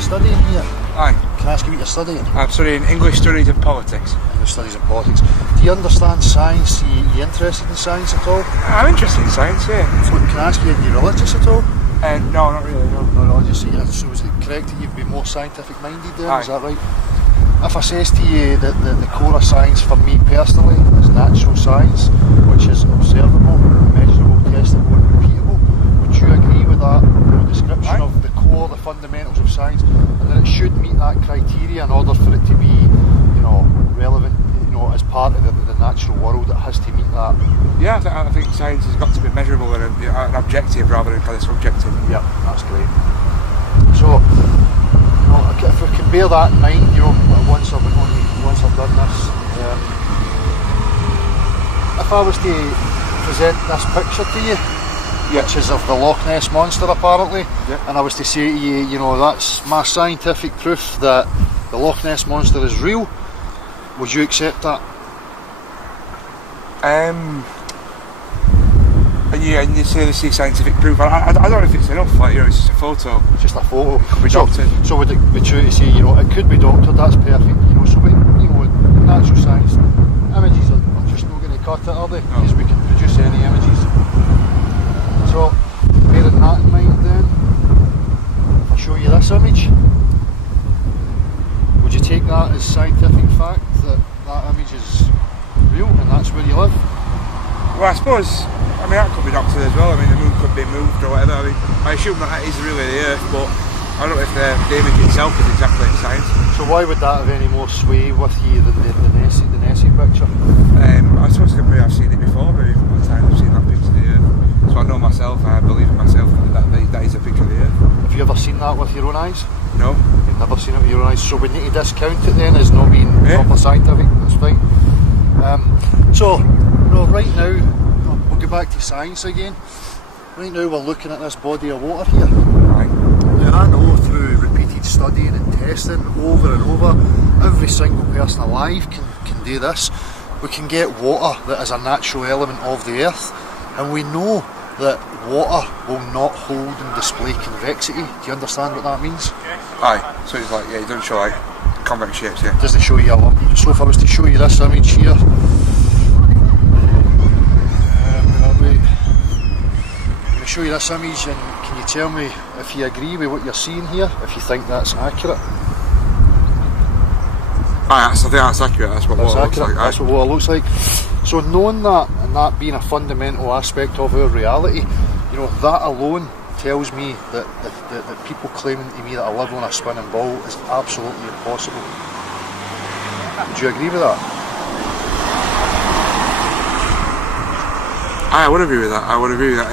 Studying here? Aye. Can I ask you what you're studying? I'm studying English Studies and Politics. English Studies and Politics. Do you understand science? Are you interested in science at all? I'm interested in science, yeah. So can I ask you, are you religious at all? No, not really, no. No religious, so is it correct that you'd be more scientific minded then? Aye. Is that right? If I says to you that the core of science for me personally is natural science, which is observable, measurable, testable and repeatable, would you agree with that description Aye. of the core, the fundamentals of science, and that it should meet that criteria in order for it to be, relevant, as part of the natural world? It has to meet that. Yeah, I think science has got to be measurable and an objective rather than kind of subjective. Yeah, that's great. So, if we can bear that in mind, once I've done this, if I was to present this picture to you, which is of the Loch Ness Monster apparently, and I was to say to you, that's my scientific proof that the Loch Ness Monster is real, would you accept that? And you say this is scientific proof. I don't know if it's enough. It's just a photo. It's just a photo. It could be doctored. So would it be true to say, it could be doctored? That's perfect. So natural science images are just not going to cut it, are they? Because we can produce any images. So bearing that in mind, then, if I show you this image, would you take that as scientific fact that image is real and that's where you live? Well, I suppose, that could be doctored as well. The moon could be moved or whatever. I assume that is really the Earth, but I don't know if the image itself is exactly in science. So why would that have any more sway with you than the Nessie picture? I suppose I've seen it before, maybe a couple of times I've seen that picture of the Earth. So I know myself, I believe in myself that is a picture of the Earth. Have you ever seen that with your own eyes? No. You've never seen it with your own eyes, so we need to discount it then as not being proper scientific. That's fine. Right now, we'll go back to science again. Right now we're looking at this body of water here. Right. Now I know through repeated studying and testing over and over, every single person alive can do this. We can get water that is a natural element of the earth, and we know that water will not hold and display convexity. Do you understand what that means? Aye, so it's like, it doesn't show like convex shapes, yeah. Doesn't show you a lump. So if I was to show you this image here, I'm going to show you this image, and can you tell me if you agree with what you're seeing here, if you think that's accurate? I think that's accurate, that's what water looks like. That's what water looks like. So knowing that, and that being a fundamental aspect of our reality, that alone tells me that people claiming to me that I live on a spinning ball is absolutely impossible. Would you agree with that? I would agree with that.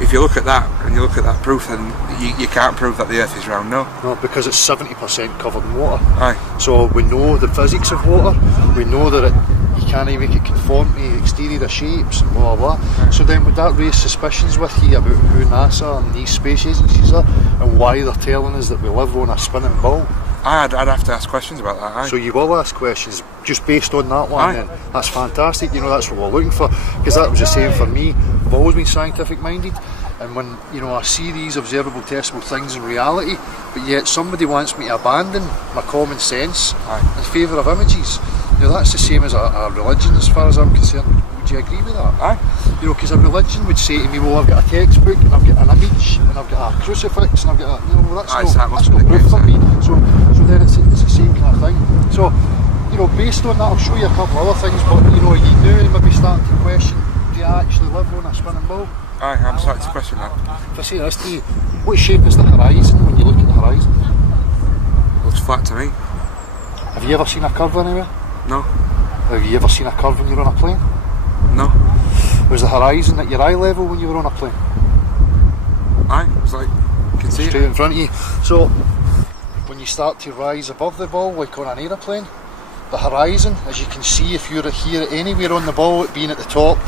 If you look at that and you look at that proof, then you can't prove that the Earth is round, no? No, because it's 70% covered in water. Aye. So we know the physics of water, we know that you can't even make it conform to exterior shapes and blah blah blah. Aye. So then would that raise suspicions with you about who NASA and these space agencies are and why they're telling us that we live on a spinning ball? I'd have to ask questions about that. Aye. So you will ask questions just based on that one. Then that's fantastic. That's what we're looking for, because that was the same for me. I've always been scientific minded, and when I see these observable, testable things in reality, but yet somebody wants me to abandon my common sense in favour of images. That's the same as a religion, as far as I'm concerned. Would you agree with that? Aye. Because a religion would say to me, well, I've got a textbook and I've got an image and I've got a crucifix and I've got that's no proof for me. So then it's the same kind of thing. So, based on that, I'll show you a couple of other things, but you do maybe start to question, do you actually live on a spinning ball? Aye, I'm starting to question that. If I say this to you, what shape is the horizon when you look at the horizon? Looks flat to me. Have you ever seen a curve anywhere? No. Have you ever seen a curve when you're on a plane? No. Was the horizon at your eye level when you were on a plane? Aye, it was like, you can see straight it in front of you. So, when you start to rise above the ball, like on an aeroplane, the horizon, as you can see if you're here anywhere on the ball, it being at the top,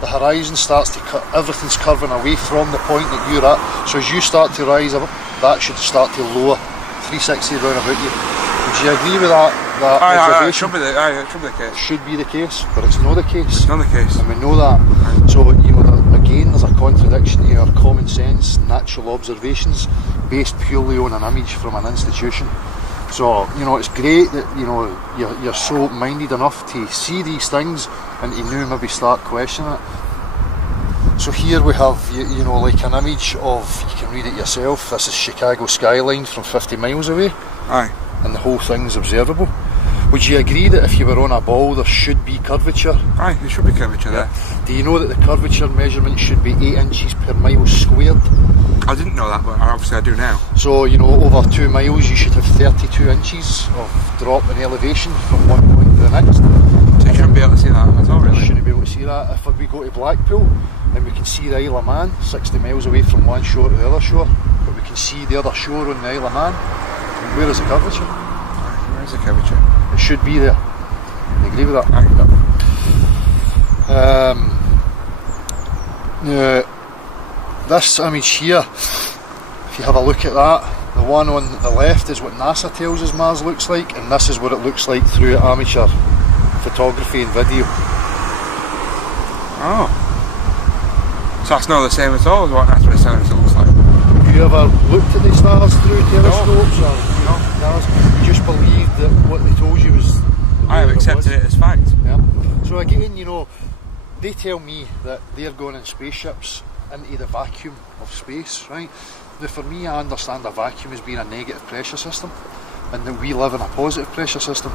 the horizon starts to cut, everything's curving away from the point that you're at. So as you start to rise up, that should start to lower 360 round about you. Would you agree with that? It should be the case. Should be the case, but it's not the case. It's not the case. And we know that. So, you know, again, there's a contradiction to our common sense, natural observations, based purely on an image from an institution. So, you know, it's great that, you know, you're so open-minded enough to see these things and to now maybe start questioning it. So here we have, you know, like an image of, you can read it yourself, this is Chicago skyline from 50 miles away. Aye. And the whole thing's observable. Would you agree that if you were on a ball there should be curvature? Aye, there should be curvature there. Do you know that the curvature measurement should be 8 inches per mile squared? I didn't know that, but obviously I do now. So, you know, over 2 miles you should have 32 inches of drop in elevation from one point to the next. So you shouldn't be able to see that at all, really? You shouldn't be able to see that. If we go to Blackpool and we can see the Isle of Man 60 miles away from one shore to the other shore, but we can see the other shore on the Isle of Man, where is the curvature? Where is the curvature? It should be there. You agree with that? Aye. Now, this image here, if you have a look at that, the one on the left is what NASA tells us Mars looks like, and this is what it looks like through amateur photography and video. Oh. So that's not the same at all as what NASA is telling us it looks like? Have you ever looked at the stars through telescopes? No. Or stars? You just believed that what they told you was the way I have that accepted it was? it as fact. Yeah. So again, you know, they tell me that they're going in spaceships into the vacuum of space, right? Now for me, I understand a vacuum as being a negative pressure system and that we live in a positive pressure system.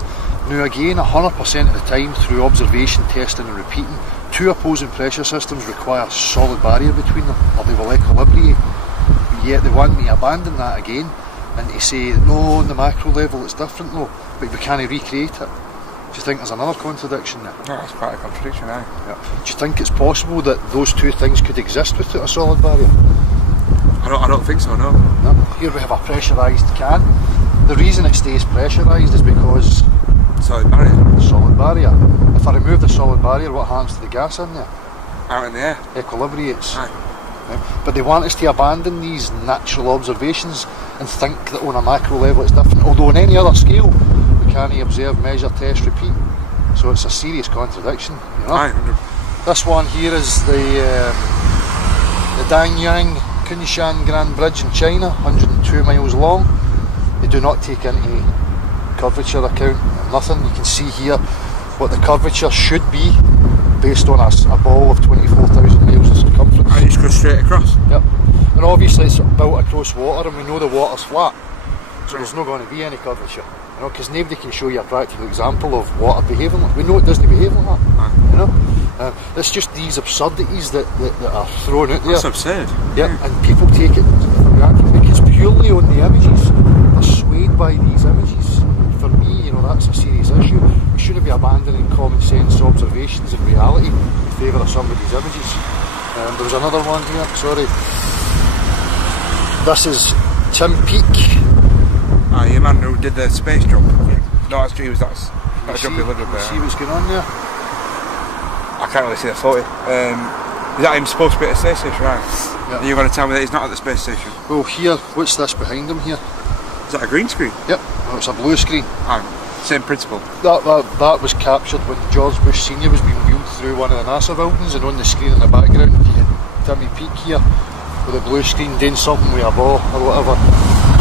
Now again, 100% of the time through observation, testing and repeating, two opposing pressure systems require a solid barrier between them or they will equilibrate. But yet they want me to abandon that again and to say, no, on the macro level it's different though, but we can't recreate it. Do you think there's another contradiction there? No, that's quite a contradiction, aye. Yeah. Do you think it's possible that those two things could exist without a solid barrier? I don't think so, no. No. Here we have a pressurised can. The reason it stays pressurised is because Solid barrier. solid barrier. If I remove the solid barrier, what happens to the gas in there? Out in the air. Equilibrates. Aye. Right. But they want us to abandon these natural observations and think that on a macro level it's different. Although on any other scale, we can't observe, measure, test, repeat. So it's a serious contradiction. You know? Aye. This one here is the Danyang Kunshan Grand Bridge in China, 102 miles long. They do not take into curvature account, nothing. You can see here what the curvature should be based on a ball of 24,000 miles in circumference. And it just goes straight across. Yep. And obviously it's built across water and we know the water's flat, so there's not going to be any curvature. You know, because nobody can show you a practical example of water behaving like. We know it doesn't behave like that. Aye. You know, it's just these absurdities that are thrown out there. That's absurd. Yeah, and people take it for granted because purely on the images, they're swayed by these images. For me, you know, that's a serious issue. We shouldn't be abandoning common sense observations and reality in favour of somebody's images. There was another one here, sorry. This is Tim Peake. Ah, your man who did the space jump. No, that's true, that's jumping a little bit. See what's going on there? I can't really see the photo. Is that him supposed to be at the space station, right? Yeah. You're going to tell me that he's not at the space station? Well, here, what's this behind him here? Is that a green screen? Yep, well, it's a blue screen. Aye, same principle. That was captured when George Bush Senior was being wheeled through one of the NASA buildings, and on the screen in the background you had Timmy Peake here with a blue screen doing something with a ball or whatever.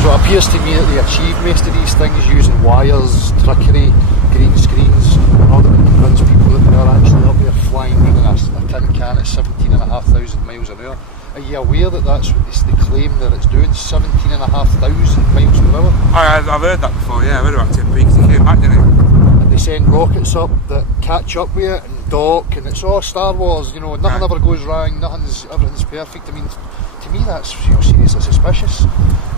So it appears to me that they achieved most of these things using wires, trickery, green screens, in order to convince people that they are actually up there flying around in a tin can at 17,500 miles an hour. Are you aware that that's what they claim that it's doing? 17,500 miles per hour? I've heard that before, yeah, I heard about Tim Peake. He came back, didn't he? And they send rockets up that catch up with it and dock, and it's all Star Wars, you know, nothing ever goes wrong, everything's perfect. I mean, to me that's seriously suspicious, you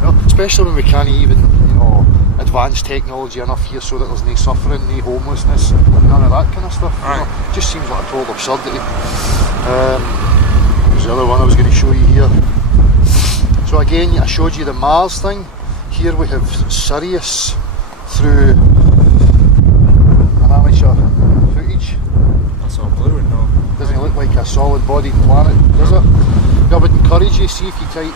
know, especially when we can't even, you know, advance technology enough here so that there's no suffering, no homelessness, none of that kind of stuff. Right. You know, it just seems like a total absurdity. There's the other one I was going to show you here. So again, I showed you the Mars thing. Here we have Sirius through an amateur footage. That's all blue and all. Doesn't it look like a a solid-bodied planet, does it? I would encourage you, see if you type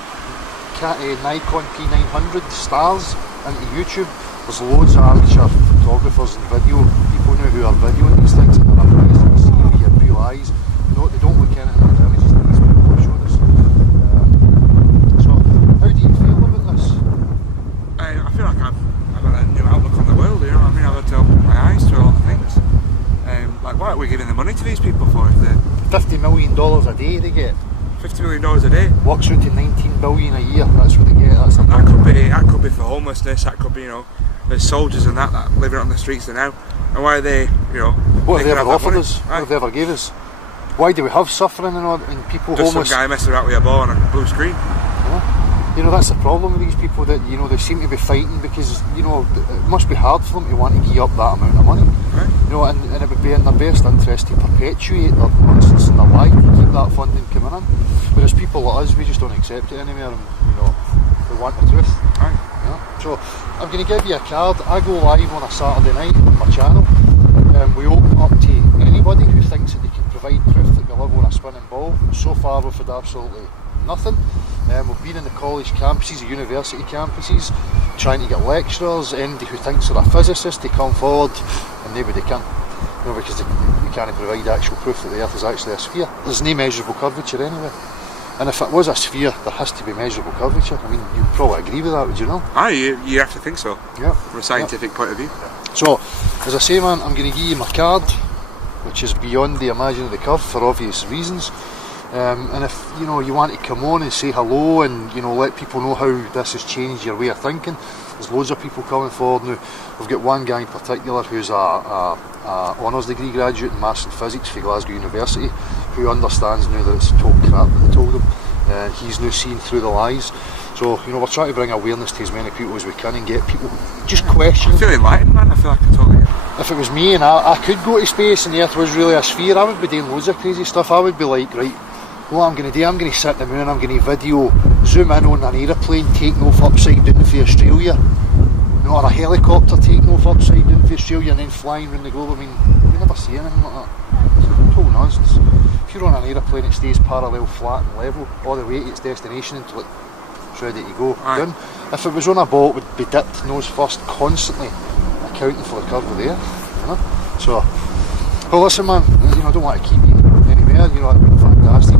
Nikon P900 stars into YouTube, there's loads of amateur photographers and video people now who are videoing these things, and they're amazing to see with your real eyes. No, they don't look anything like the images that these people have shown us. So, how do you feel about this? I feel like I've got a new outlook on the world, you know what I mean? I've had to open my eyes to a lot of things. Like, what are we giving the money to these people for? If they're $50 million a day they get. $50 million a day. Works out to 19 billion a year. That's what they get. That's that could be for homelessness. That could be, you know, there's soldiers and that living on the streets now. And why are they, you know? What have they ever offered us? What have they ever gave us? Why do we have suffering and people Just homeless? some guy messing around with a ball on a blue screen. You know, that's the problem with these people, that, you know, they seem to be fighting because, you know, it must be hard for them to want to give up that amount of money. Right. You know, and it would be in their best interest to perpetuate their nonsense and their lie to keep that funding coming in. Whereas people like us, we just don't accept it anymore, and, you know, we want the truth. Right. Yeah. So I'm going to give you a card. I go live on a Saturday night on my channel. We open up to anybody who thinks that they can provide proof that we live on a spinning ball. So far we've had absolutely nothing. We've been in the college campuses, the university campuses, trying to get lecturers, anybody who thinks they're a physicist to come forward, and nobody can. You know, because they can't provide actual proof that the Earth is actually a sphere. There's no measurable curvature anyway. And if it was a sphere, there has to be measurable curvature. I mean, you'd probably agree with that, would you know? Aye, you have to think so. Yeah. From a scientific point of view. So, as I say, man, I'm going to give you my card, which is beyond the imaginary curve for obvious reasons. And if, you know, you want to come on and say hello and, you know, let people know how this has changed your way of thinking, there's loads of people coming forward now. We've got one guy in particular who's a honours degree graduate in maths and physics for Glasgow University, who understands now that it's total crap that they told him. He's now seeing through the lies. So, you know, we're trying to bring awareness to as many people as we can and get people just questioning. I feel enlightened, man. I feel like I totally get it. If it was me and I could go to space and the Earth was really a sphere, I would be doing loads of crazy stuff. I would be like, right, what I'm going to do, I'm going to sit in the moon, I'm going to video, zoom in on an aeroplane taking off upside down for Australia, you know, or a helicopter taking off upside down for Australia and then flying around the globe. I mean, you never see anything like that. It's total nonsense. If you're on an aeroplane, it stays parallel, flat and level all the way to its destination until it's ready to go down. If it was on a boat, it would be dipped nose first constantly, accounting for the curve of the Earth, you know? So, well, listen, man, you know, I don't want to keep you anywhere, you know, that'd be fantastic.